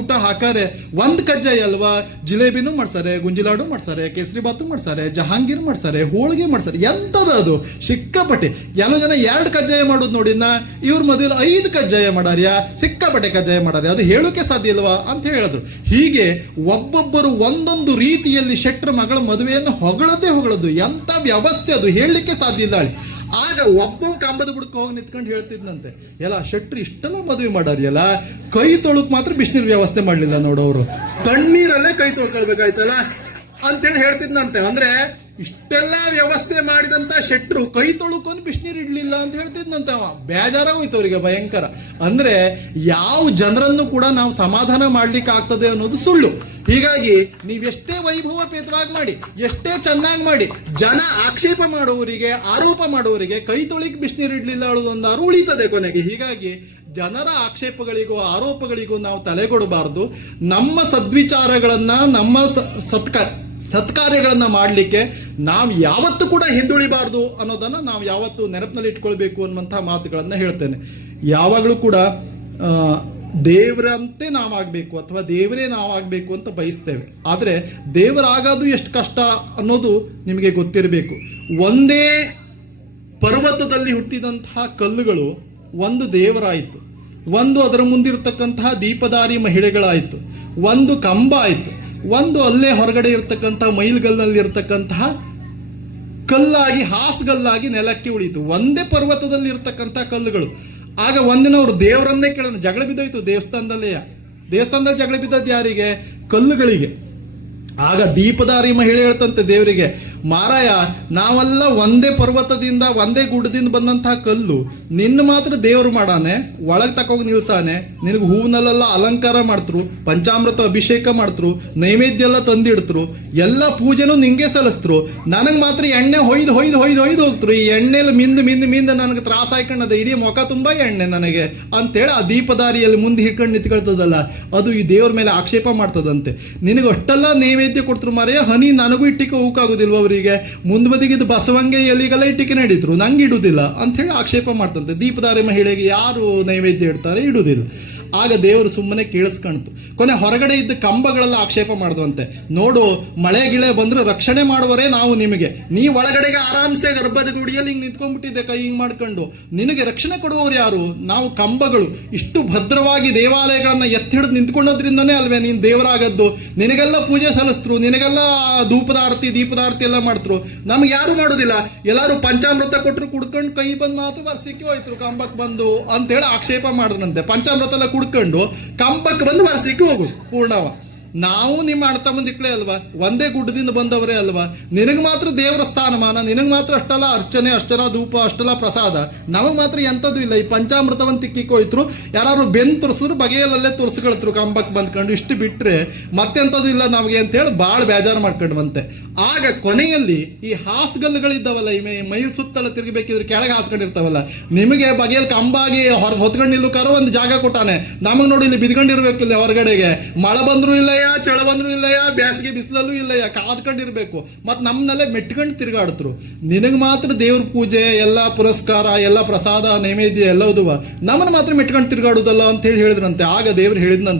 ಊಟ ಹಾಕಾರೆ ಒಂದ್ ಕಜ್ಜಾಯ ಅಲ್ವಾ, ಜಿಲೇಬಿನೂ ಮಾಡ್ಸಾರೆ, ಗುಂಜಿಲಾಡು ಮಾಡ್ಸಾರೆ, ಕೇಸರಿ ಬಾತು ಮಾಡ್ಸಾರೆ, ಜಹಾಂಗೀರ್ ಮಾಡ್ಸಾರೆ, ಹೋಳಿಗೆ ಮಾಡ್ಸಾರೆ. ಎಂತದ ಅದು ಸಿಕ್ಕಾಪಟ್ಟೆ. ಕೆಲವು ಜನ 2 ಕಜ್ಜಾಯ ಮಾಡೋದು ನೋಡಿನ, ಇವ್ರ ಮದುವೆ 5 ಕಜ್ಜಾಯ ಮಾಡಾರ್ಯಾ, ಸಿಕ್ಕಾಪಟ್ಟೆ ಕಜ್ಜಾಯ ಮಾಡಾರ್ಯ, ಅದು ಹೇಳೋಕೆ ಸಾಧ್ಯ ಇಲ್ವಾ ಅಂತ ಹೇಳಿದ್ರು. ಹೀಗೆ ಒಬ್ಬೊಬ್ಬರು ಒಂದೊಂದು ರೀತಿಯಲ್ಲಿ ಶೆಟ್ರ ಮಗಳ ಮದುವೆಯನ್ನು ಹೊಗಳದ್ದು. ಎಂತ ವ್ಯವಸ್ಥೆ ಅದು, ಹೇಳಲಿಕ್ಕೆ ಸಾಧ್ಯ ಇಲ್ಲ. ಆಗ ಒಬ್ಬ ಕಾಂಬದ ಬುಡಕ್ಕೆ ಹೋಗಿ ನಿಂತ್ಕೊಂಡು ಹೇಳ್ತಿದ್ನಂತೆ, ಎಲ್ಲ ಶೆಟ್ರು ಇಷ್ಟೆಲ್ಲ ಮದುವೆ ಮಾಡಾರಿಯಲ್ಲ, ಕೈ ತೊಳಕ್ ಮಾತ್ರ ಬಿಸಿನೀರ್ ವ್ಯವಸ್ಥೆ ಮಾಡ್ಲಿಲ್ಲ ನೋಡೋರು, ತಣ್ಣೀರಲ್ಲೇ ಕೈ ತೊಳ್ಕೊಳ್ಬೇಕಾಯ್ತಲ್ಲ ಅಂತೇಳಿ ಹೇಳ್ತಿದ್ನಂತೆ. ಅಂದ್ರೆ ಇಷ್ಟೆಲ್ಲ ವ್ಯವಸ್ಥೆ ಮಾಡಿದಂತ ಶೆಟ್ರು ಕೈ ತೊಳುಕೊಂಡು ಬಿಸಿನೀರು ಇಡ್ಲಿಲ್ಲ ಅಂತ ಹೇಳ್ತಿದ್ನಂತ. ಅವ ಬೇಜಾರಾಗೋಯ್ತು ಅವರಿಗೆ ಭಯಂಕರ. ಅಂದ್ರೆ ಯಾವ ಜನರನ್ನು ಕೂಡ ನಾವು ಸಮಾಧಾನ ಮಾಡ್ಲಿಕ್ಕೆ ಆಗ್ತದೆ ಅನ್ನೋದು ಸುಳ್ಳು. ಹೀಗಾಗಿ ನೀವೆಷ್ಟೇ ವೈಭವಪೇತವಾಗಿ ಮಾಡಿ, ಎಷ್ಟೇ ಚೆನ್ನಾಗಿ ಮಾಡಿ, ಜನ ಆಕ್ಷೇಪ ಮಾಡುವವರಿಗೆ, ಆರೋಪ ಮಾಡುವವರಿಗೆ ಕೈ ತೊಳಿಕ್ ಬಿಸಿನೀರು ಇಡ್ಲಿಲ್ಲ ಅನ್ನೋದೊಂದಾರು ಉಳಿತದೆ ಕೊನೆಗೆ. ಹೀಗಾಗಿ ಜನರ ಆಕ್ಷೇಪಗಳಿಗೂ ಆರೋಪಗಳಿಗೂ ನಾವು ತಲೆಗೊಡಬಾರದು. ನಮ್ಮ ಸದ್ವಿಚಾರಗಳನ್ನ, ನಮ್ಮ ಸತ್ಕಾರ್ಯಗಳನ್ನ ಮಾಡಲಿಕ್ಕೆ ನಾವು ಯಾವತ್ತೂ ಕೂಡ ಹಿಂದುಳಿಬಾರ್ದು ಅನ್ನೋದನ್ನ ನಾವು ಯಾವತ್ತೂ ನೆನಪಿನಲ್ಲಿ ಇಟ್ಕೊಳ್ಬೇಕು ಅನ್ನುವಂತಹ ಮಾತುಗಳನ್ನ ಹೇಳ್ತೇನೆ. ಯಾವಾಗಲೂ ಕೂಡ ದೇವರಂತೆ ನಾವಾಗಬೇಕು ಅಥವಾ ದೇವರೇ ನಾವಾಗಬೇಕು ಅಂತ ಬಯಸ್ತೇವೆ. ಆದರೆ ದೇವರಾಗೋದು ಎಷ್ಟು ಕಷ್ಟ ಅನ್ನೋದು ನಿಮಗೆ ಗೊತ್ತಿರಬೇಕು. ಒಂದೇ ಪರ್ವತದಲ್ಲಿ ಹುಟ್ಟಿದಂತಹ ಕಲ್ಲುಗಳು ಒಂದು ದೇವರಾಯಿತು, ಒಂದು ಅದರ ಮುಂದಿರತಕ್ಕಂತಹ ದೀಪದಾರಿ ಮಹಿಳೆಗಳಾಯಿತು, ಒಂದು ಕಂಬ ಆಯಿತು, ಒಂದು ಅಲ್ಲೇ ಹೊರಗಡೆ ಇರತಕ್ಕಂತಹ ಮೈಲ್ಗಲ್ನಲ್ಲಿ ಇರತಕ್ಕಂತಹ ಕಲ್ಲಾಗಿ, ಹಾಸ್ಗಲ್ಲಾಗಿ ನೆಲಕ್ಕೆ ಉಳಿಯಿತು. ಒಂದೇ ಪರ್ವತದಲ್ಲಿ ಇರತಕ್ಕಂತಹ ಕಲ್ಲುಗಳು. ಆಗ ಒಂದಿನ ಅವರು ದೇವರನ್ನೇ ಕೇಳಿದ, ಜಗಳ ಬಿದ್ದೋಯ್ತು ದೇವಸ್ಥಾನದಲ್ಲಿ ಜಗಳ ಬಿದ್ದದ್ದು ಯಾರಿಗೆ? ಕಲ್ಲುಗಳಿಗೆ. ಆಗ ದೀಪದಾರಿ ಮಹಿಳೆ ಹೇಳ್ತಂತೆ ದೇವರಿಗೆ, ಮಾರಾಯ, ನಾವೆಲ್ಲ ಒಂದೇ ಪರ್ವತದಿಂದ, ಒಂದೇ ಗುಡ್ಡದಿಂದ ಬಂದಂತಹ ಕಲ್ಲು, ನಿನ್ನ ಮಾತ್ರ ದೇವರು ಮಾಡಾನೆ, ಒಳಗೆ ತಕೋಗಿ ನಿಲ್ಸಾನೆ, ನಿನಗೆ ಹೂವಿನಲ್ಲೆಲ್ಲ ಅಲಂಕಾರ ಮಾಡ್ತರು, ಪಂಚಾಮೃತ ಅಭಿಷೇಕ ಮಾಡ್ತರು, ನೈವೇದ್ಯ ಎಲ್ಲ ತಂದಿಡ್ತರು, ಎಲ್ಲ ಪೂಜೆನೂ ನಿಂಗೆ ಸಲ್ಲಿಸ್ತರು, ನನಗೆ ಮಾತ್ರ ಎಣ್ಣೆ ಹೊಯ್ದು ಹೋಗ್ತರು. ಈ ಎಣ್ಣೆಲಿ ಮಿಂದ ನನಗೆ ತ್ರಾಸ ಹಾಕೊಂಡದ, ಇಡೀ ಮುಖ ತುಂಬಾ ಎಣ್ಣೆ ನನಗೆ ಅಂತೇಳಿ ಆ ದೀಪದಾರಿಯಲ್ಲಿ ಮುಂದೆ ಹಿಡ್ಕೊಂಡು ನಿಂತ್ಕೊಳ್ತದಲ್ಲ, ಅದು ಈ ದೇವ್ರ ಮೇಲೆ ಆಕ್ಷೇಪ ಮಾಡ್ತದಂತೆ. ನಿನಗೆ ಅಷ್ಟೆಲ್ಲ ನೈವೇದ್ಯ ಕೊಡ್ತರು ಮಾರಯ್ಯ, ಹನಿ ನನಗೂ ಇಟ್ಟಿಗೆ ಹೋಗಕ್ಕಾಗುದಿಲ್ವ ಅವರಿಗೆ? ಮುಂದ್ ಬದಿಗಿದ್ದು ಬಸವಂಗೆ ಎಲಿಗೆಲ್ಲ ಇಟ್ಟಿಗೆ ನಡೀತರು, ನಂಗೆ ಇಡುದಿಲ್ಲ ಅಂತ ಹೇಳಿ ಆಕ್ಷೇಪ ಮಾಡ್ತಂತೆ. ದೀಪದಾರಿ ಮಹಿಳೆಗೆ ಯಾರು ನೈವೇದ್ಯ ಇಡ್ತಾರೆ? ಇಡುದಿಲ್ಲ. ಆಗ ದೇವರು ಸುಮ್ಮನೆ ಕೇಳಿಸ್ಕಣ್ತು. ಕೊನೆ ಹೊರಗಡೆ ಇದ್ದ ಕಂಬಗಳೆಲ್ಲ ಆಕ್ಷೇಪ ಮಾಡಿದ್ವಂತೆ, ನೋಡು, ಮಳೆ ಗಿಳೆ ಬಂದ್ರೆ ರಕ್ಷಣೆ ಮಾಡುವರೇ ನಾವು ನಿಮಗೆ, ನೀ ಒಳಗಡೆಗೆ ಆರಾಮ್ಸೆ ಗರ್ಭದ ಗುಡಿಯಲ್ಲಿ ಹಿಂಗ್ ನಿಂತ್ಕೊಂಡ್ಬಿಟ್ಟಿದ್ದೆ ಕೈ ಹಿಂಗ್ ಮಾಡ್ಕೊಂಡು, ನಿನಗೆ ರಕ್ಷಣೆ ಕೊಡುವವರು ಯಾರು? ನಾವು ಕಂಬಗಳು. ಇಷ್ಟು ಭದ್ರವಾಗಿ ದೇವಾಲಯಗಳನ್ನ ಎತ್ತಿ ಹಿಡಿದು ನಿಂತ್ಕೊಂಡೋದ್ರಿಂದನೇ ಅಲ್ವೇ ನೀನ್ ದೇವರಾಗದ್ದು. ನಿನಗೆಲ್ಲ ಪೂಜೆ ಸಲ್ಲಿಸ್ತರು, ನಿನಗೆಲ್ಲ ದೀಪದಾರ್ತಿ ಎಲ್ಲ ಮಾಡ್ತರು, ನಮ್ಗೆ ಯಾರು ಮಾಡೋದಿಲ್ಲ. ಎಲ್ಲಾರು ಪಂಚಾಮೃತ ಕೊಟ್ಟರು ಕುಡ್ಕೊಂಡು ಕೈ ಬಂದು ಮಾತ್ರ ವರ್ಷಕ್ಕೆ ಹೋಯ್ತರು ಕಂಬಕ್ಕೆ ಬಂದು ಅಂತೇಳಿ ಆಕ್ಷೇಪ ಮಾಡಿದ್ರಂತೆ. ಪಂಚಾಮೃತ ಎಲ್ಲ ಕುಡ್ಕೊಂಡು ಕಂಬಕ್ಕೆ ಬಂದು ವರ್ಷಕ್ಕೆ ಹೋಗು ಪೂರ್ಣವ. ನಾವು ನಿಮ್ಮ ಅಣ್ಣ ತಮ್ಮಂದಿಕ್ಳೇ ಅಲ್ವಾ, ಒಂದೇ ಗುಡ್ಡದಿಂದ ಬಂದವರೇ ಅಲ್ವಾ, ನಿನಗೆ ಮಾತ್ರ ದೇವರ ಸ್ಥಾನಮಾನ, ನಿನಗೆ ಮಾತ್ರ ಅಷ್ಟೆಲ್ಲ ಅರ್ಚನೆ, ಅಷ್ಟೆಲ್ಲ ಧೂಪ, ಅಷ್ಟೆಲ್ಲ ಪ್ರಸಾದ, ನಮಗ್ ಮಾತ್ರ ಎಂಥದ್ದು ಇಲ್ಲ. ಈ ಪಂಚಾಮೃತವನ್ನು ತಿಕ್ಕಿಕೋಯ್ತರು, ಯಾರು ಬೆನ್ ತುರ್ಸಿದ್ರು ಬಗೆಯಲ್ಲೇ ತುರ್ಸ್ಕೊಳ್ತರು ಕಂಬಕ್ಕೆ ಬಂದ್ಕೊಂಡು, ಇಷ್ಟು ಬಿಟ್ರೆ ಮತ್ತೆಂಥದ್ದು ಇಲ್ಲ ನಮಗೆ ಅಂತ ಹೇಳಿ ಬಾಳ ಬೇಜಾರು ಮಾಡ್ಕೊಂಡ್ವಂತೆ. ಆಗ ಕೊನೆಯಲ್ಲಿ ಈ ಹಾಸ್ಗಲ್ಲುಗಳಿದ್ದಾವಲ್ಲ, ಈ ಮೈಲ್ ಸುತ್ತಲ ತಿರುಗಬೇಕಿದ್ರೆ ಕೆಳಗೆ ಹಾಸ್ಕೊಂಡಿರ್ತಾವಲ್ಲ, ನಿಮಗೆ ಬಗೆಯಲ್ಲಿ ಕಂಬಾಗಿ ಹೊತ್ಕೊಂಡು ನಿಲ್ಲುಕಾರ ಒಂದು ಜಾಗ ಕೊಟ್ಟಾನೆ, ನಮಗ್ ನೋಡಿ ಇಲ್ಲಿ ಬಿದ್ಕೊಂಡಿರ್ಬೇಕಿಲ್ಲ, ಹೊರಗಡೆಗೆ ಮಳೆ ಬಂದ್ರು ಇಲ್ಲ, ಚಳ ಬಂದ್ರು ಇಲ್ಲಯ್ಯ, ಬೇಸಿಗೆ ಬಿಸಿಲಲ್ಲೂ ಇಲ್ಲಯ್ಯ, ಕಾದ್ಕೊಂಡಿರ್ಬೇಕು. ಮತ್ ನಮ್ಮನ್ನೆಲ್ಲ ಮೆಟ್ಕೊಂಡು ತಿರುಗಾಡ್ತರು. ನಿನಗ್ ಮಾತ್ರ ದೇವ್ರ ಪೂಜೆ, ಎಲ್ಲ ಪುರಸ್ಕಾರ, ಎಲ್ಲ ಪ್ರಸಾದ, ನೈವೇದ್ಯ ಎಲ್ಲವುದುವ, ನಮ್ಮನ್ನ ಮಾತ್ರ ಮೆಟ್ಕೊಂಡು ತಿರುಗಾಡುದಲ್ಲ ಅಂತ ಹೇಳಿ ಹೇಳಿದ್ರಂತೆ. ಆಗ ದೇವ್ರು ಹೇಳಿದ್ನಂತೆ,